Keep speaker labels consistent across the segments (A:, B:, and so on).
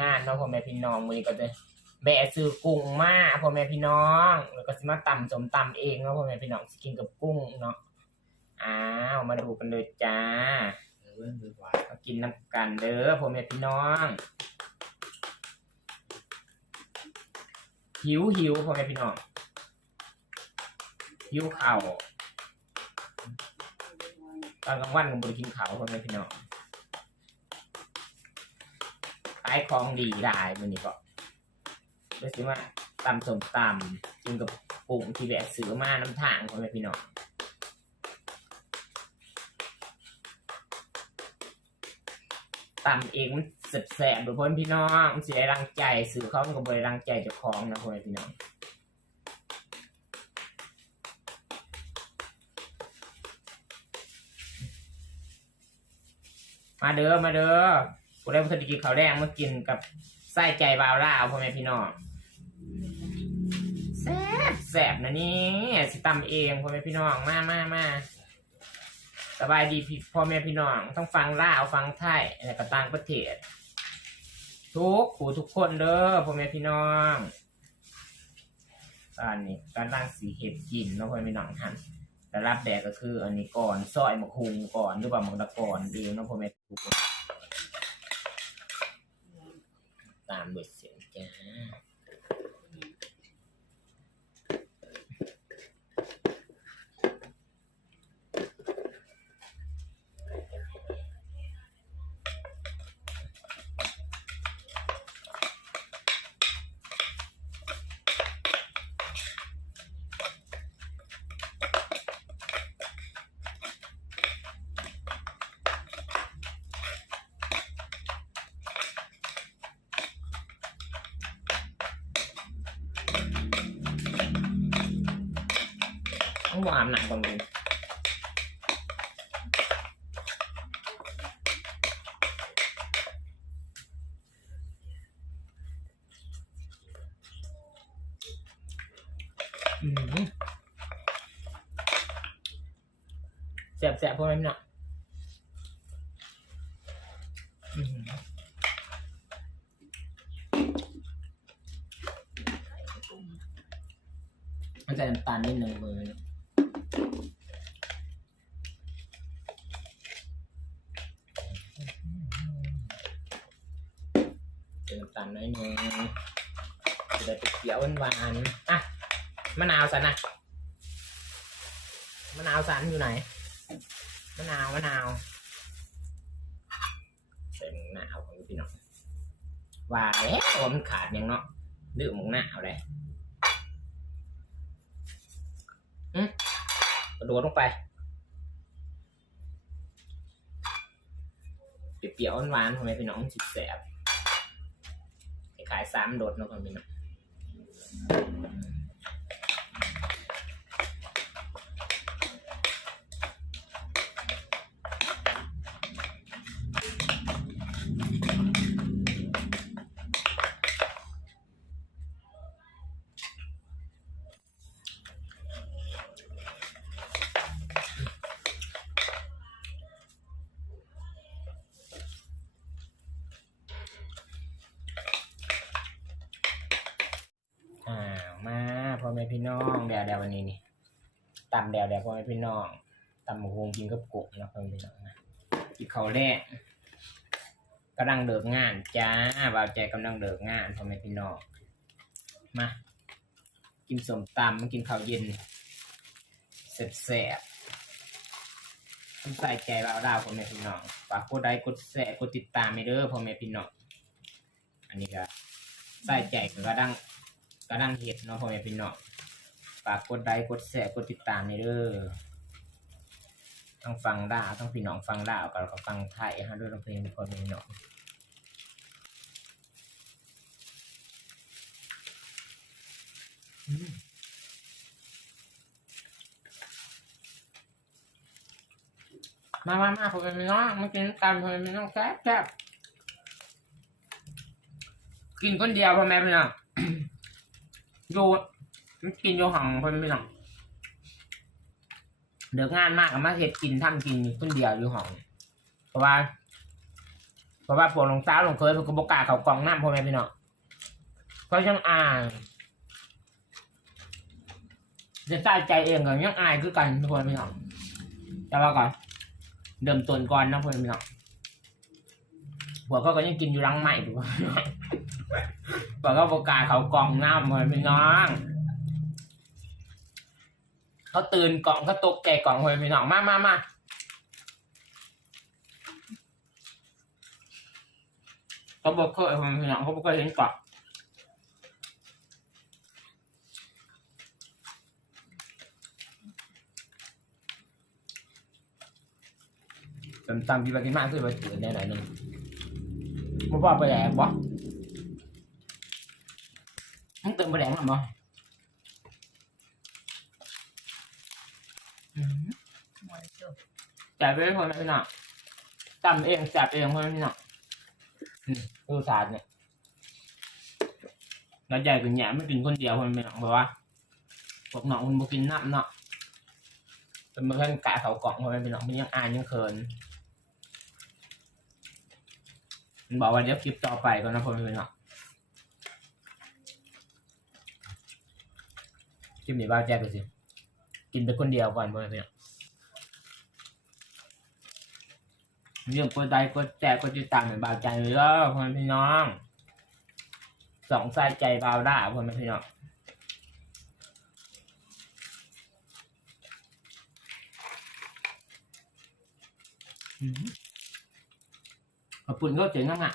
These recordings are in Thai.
A: งานเนาะพ่อแม่พี่น้องมือนี้ก็จะแบะซื้อกุ้งมาพ่อแม่พี่น้องแล้วก็สิมาตำสมตำเองเนาะพ่อแม่พี่น้องสิกินกับกุ้งเนาะอ้าวมาดูกันเลยจ้า
B: เอา
A: มากินน้ำกันเด้อพ่อแม่พี่น้องหิวหิวพ่อแม่พี่น้องหิวข้าวตอนกลางวันก็บ่ได้กินข้าวพ่อแม่พี่น้องายของดีได้มื้อนี้ก็เดี๋ยวสิว่าตำสมตำกินกับกุ้งที่แบะซื้อมาน้ำทางพ่อแม่พี่น้องตำเองมันแสบๆโดยพ่อพี่น้องมันเสียรังใจสื่อเขามันก็บริรังใจเจ้าของนะพ่อพี่น้องมาเด้อมาเด้อ กูได้พัฒนกินข้าวแดงมากินกับไส้ใจบาวล่าวพ่อแม่พี่น้องแซ่บแซ่บนะนี่สิตำเองพ่อแม่พี่น้องมามามาสบายดีพี่พ่อแม่พี่น้องต้องฟังลาวฟังไทยและก็ต่างประเทศ ทุกผู้ทุกคนเด้อพ่อแม่พี่น้องตอนนี้การร่างสีเห็ดกินเนาะพ่อแม่พี่น้องท่านแต่รับแดดก็คือ อันนี้ก่อนซอยมกฮุงก่อนหรือว่ามกตะกอนเองเนาะพ่อแม่ทุกคน ตา มด้วาต้องบอกอาบน้ำก่อนเลยอืมแสบแสบพวกนั้นนาะอืมมันจะน้ำตาลนิดหนึ่งมือ เนาะเติมน้ำตาลน้อยหนึงจะได้เปรี้ยวหวานๆอะมะนาวสันนะมะนาวสันอยู่ไหนมะนาวมะนาวใส่หมูหนาวของพี่น้องว่าแล้วมันขาดยังเนาะดื้อหมูหนาวเลยอืมกระโดดลงไปเปรี้ยวๆหวานๆทำไมพี่น้องสิแสบ ขายสามโดดเนาะคนพี่น้อง พี่น้องเดี๋ยวเดี๋ยววันนี้นี่ตำเดี๋ยวเดี๋ยวพ่อแม่พี่น้องตำหมูฮงกินกับกุ้งนะพ่อแม่พี่น้องนะกินข้าวแรกกำลังเดิกงานจ้าบ่าวใจกำลังเดิกงานพ่อแม่พี่น้องมากินสมตำมากินข้าวเย็นแซ่บๆต้องใส่ใจบ่าวดาวพ่อแม่พี่น้องฝากกดไลค์กดแชร์กดติดตามให้เด้อพ่อแม่พี่น้องอันนี้ก็ใส่ใจก็กระดังกำลังเห็ดเนาะพ่อแม่พี่น้อง ฝากกดไลค์กดแชร์กดติดตามนี่เด้อต้องฟังดาต้องพี่น้องฟังดาวกับก็ฟังไทยฮะด้วยเพลงทุกคนพี่น้องมามามาพ่อแม่พี่น้องมากินตามพ่อแม่พี่น้องแซ่บแซ่บกินคนเดียวพ่อแม่พี่น้องโยมัน กินโยหังเพิ่นไม่ต้องเดือกงานมากกับมาเฮ็ดกินทำกินคนเดียวอยู่ห้อง เพราะว่าคราะว่าพวกลงสาลงเคยพวกกบกล้าเขากองน้ำพ่อแม่พี่น้องเพราะยังอายจะใส่ใจเองกับยังอายคือกันพ่อแม่พี่น้องแต่ว่าก่อนเดิมตนก่อนนะพ่อแม่พี่น้องพวกเขาก็ยังกินอยู่รังใหม่อยู่พวกเขาบกล้าเขากองน้ำพ่อแม่พี่น้อง เขาตื่นกล่องเขาตกใจกล่องพ่อแม่พี่น้องมามามาเขาบอกเคยผมเห็นเขาบอกเคยเห็นเกาะตำตำที่ไปกินมากคือไปตื่นแน่หน่อยนึงบ่พอไปแหลกบ่มึงตื่นไปแหลกมั้งบ่อืม
C: หมด จบ
A: จ่ายไปให้คนละพี่น้องตำเองจับเองคนละพี่น้องอืมดูสาดเนี่ยแล้วใหญ่เป็นแหนมไม่กินคนเดียวคนไม่น้องบอกว่าพวกน้องมันบ่กินน้ำเนาะเป็นเมื่อกันกะเขากล่องคนไม่น้องมันยังอ่านยังเคินมันบอกว่าเดี๋ยวคลิปต่อไปก็นะคนไม่น้องคลิปนี้บ้าแจ๊กไปสิ กินแต่คนเดียวก่อนคนไม่น้องเรื่องกดไลค์กดแชร์กดติดตามให้เบาใจเลยเด้อพ่อพี่น้องสองสายใจบาวได้พ่อพี่น้องขอบคุณก็เจ๋งมากอะ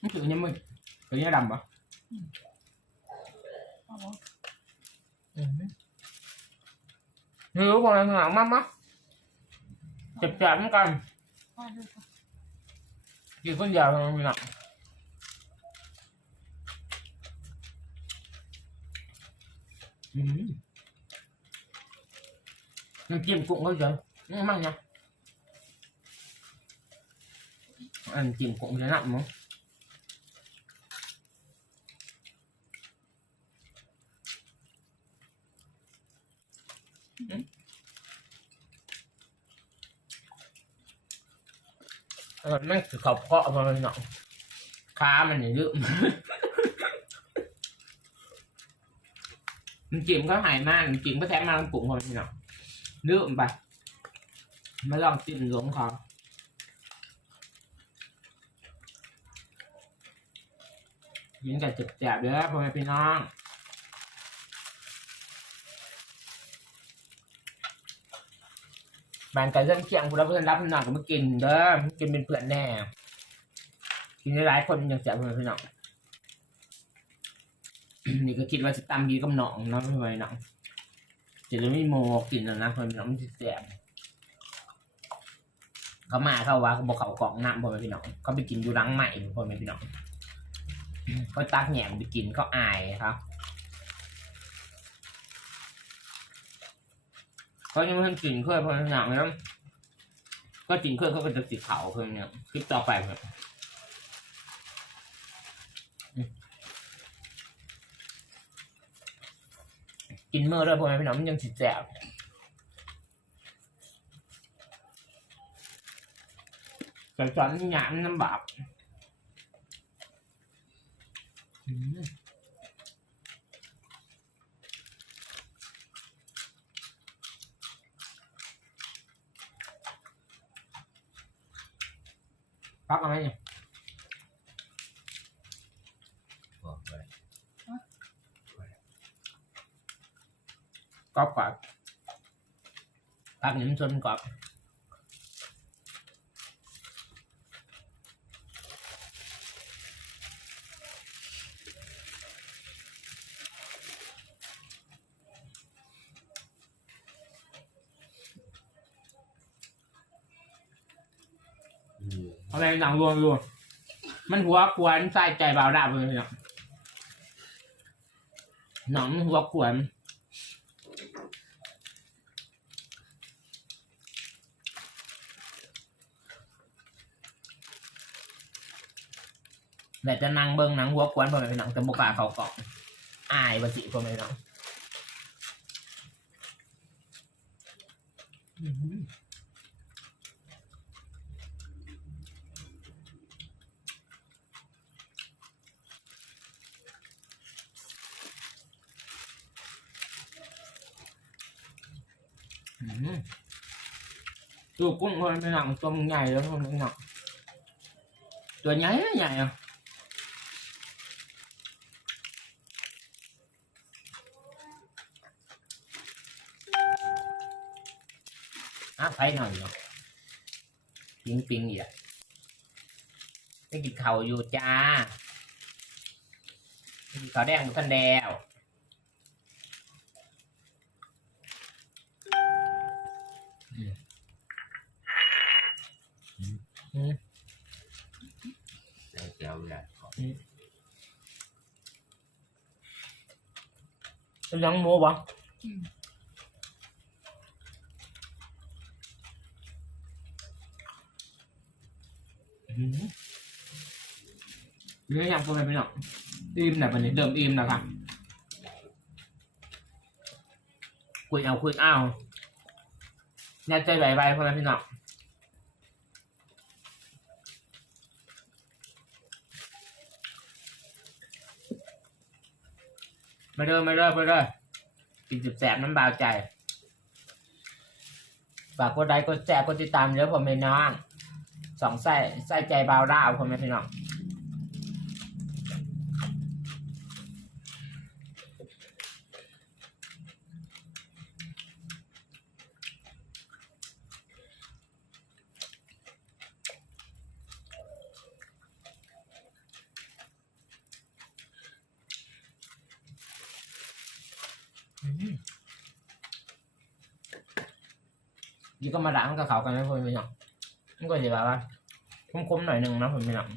A: นี่คือยังมึงคือยังดำปะ
C: เอาบ่
A: ไม่รู้คนอะไรข้างหลังมั้งมั้งเจ็บๆเหมือนกั
C: อน
A: กินคนเดียวทำไมไม่หนักอืมน้ำจิ้มกุ้งเขาเฉยนี่มั่งจะขอบเกาะหนักมั้งเออไม่คือเขาเพาะมาเป็นหนังค้ามันนี่ลืมมันจิ้มก็หายมากมันจิ้มก็แท้มาลงกุ้งคนนี่เนาะลืมไปมาลองจิ้มหลงเขายินกับเจ็บๆเด้อพ่อแม่พี่น้อง บานไก่เส้นเคียงคุณรับเพื่อนรับพี่น้องก็มากินเด้อกินเป็นเพื่อนแน่ กินได้หลายคนยังเสียเพื่อนพี่น้องนี่ก็คิดว่าจะตำดีกับหนองเนาะพี่ไว้น้องจะได้ไม่โมกินนะนะเพื่อนน้องมันจะเสียเขามาเขาว่าเขาบอกเขากล่องน้ำพ่อแม่พี่น้องเขาไปกินอยู่ร้างใหม่พ่อแม่พี่น้องเขาตักแหนมไปกินเขาอายครับ เขายังไม่ทันกินเคยเพราะหนังนะก็กินเคยเขาก็จะติดเขาเพิ่มเนี่ยคลิปต่อไปครับกินเมื่อด้วยพอไหมพี่น้องมันยังสิแสบแต่ตอนนี้หยามน้ำบาปอื ปักเอาไหมเนี่ย
B: บอกไป
A: กรอบกว่าปักหนึ่งชนกรอบ หนังรวมรวมมันหัวขวนใส่ใจเบาดาบเลยเนี่ยหนังหัวขวนแต่จะนั่งเบิ้งหนังหัวกวนบิ้งเลยหนังแต่บุกาเขาเกาะอายบะสิพ่อแม่พี่น้องอื้อหืออื้อหือตัวกุ้งพ่อแม่พี่น้องตัวมันใหญ่แล้วพ่อแม่พี่น้องตัวใหญ่ใหญ่อะ อะไปหน่อยเนาะ ปิงปิงอีกอะได้กินข้าวอยู่จ้าได้กินข้าวแดงกับท่านแดวอืมอืม
B: ได้เจ้าใหญ่ก่อน
A: เป็นยังโมบ่
C: อืม
A: อืมเรื่องยังตัวไหนไปเนาะอิ่มหน่อยวันนี้เดิมอิ่มนะครับคุยเอาคุยเอาอย่าใจไหลไปพ่อแม่พี่น้อง มาเด้อมาเด้อมาเด้อกินจุดแสบน้ำบาวใจฝากกดไลค์กดแชร์กดติดตามเยอะผมไม่น้องสองไส้ไส้ใจบาวดาวผมไม่พี่น้อง ยี่ก็มาด่ามันกับเขากันนะผมไม่น้องมันก็จะแบบว่าคุ้มๆหน่อยหนึ่งนะผมไม่น้อง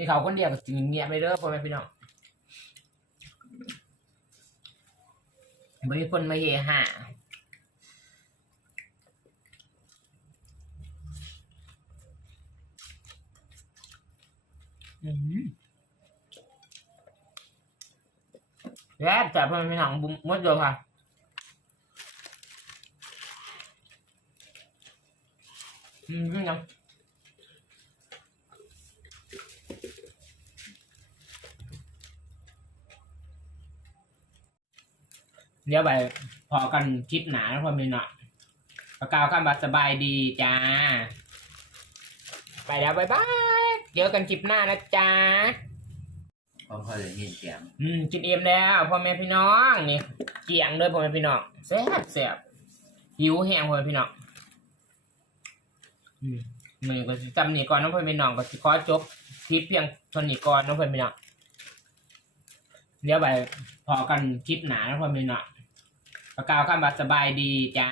A: พี่เขาคนเดียวก็จริงเงียบไปเด้อพ่อแม่พี่น้องไม่มีคนมาเฮฮาแล้วแต่พ่อแม่พี่น้องบุ้มมดเลยค่ะอืมยัง เดี๋ยวไปพอกันคลิปหนาแล้วพอมีเนาะประกาวคำว่าสบายดีจ้า ไปแล้วบายบายเจอกันคลิปหน้านะจ้า
B: เพราะเขาเลยยินเสียง
A: อืมกินเอ็มแล้วพ่อแม่พี่น้องนี่เกี่ยงเลยพ่อแม่พี่น้องแซ่บแซ่บหิวแห้งพ่อแม่พี่น้องอืมมือก็สิจำนี่ก่อนน้องพ่อแม่พี่น้องก็สิขอจบคลิปเพียงเท่านี้ก่อนน้องพ่อแม่พี่น้องเดี๋ยวไปพอกันคลิปหนาแล้วพ่อแม่พี่น้อง ประกาวคำว่าสบายดีจ้า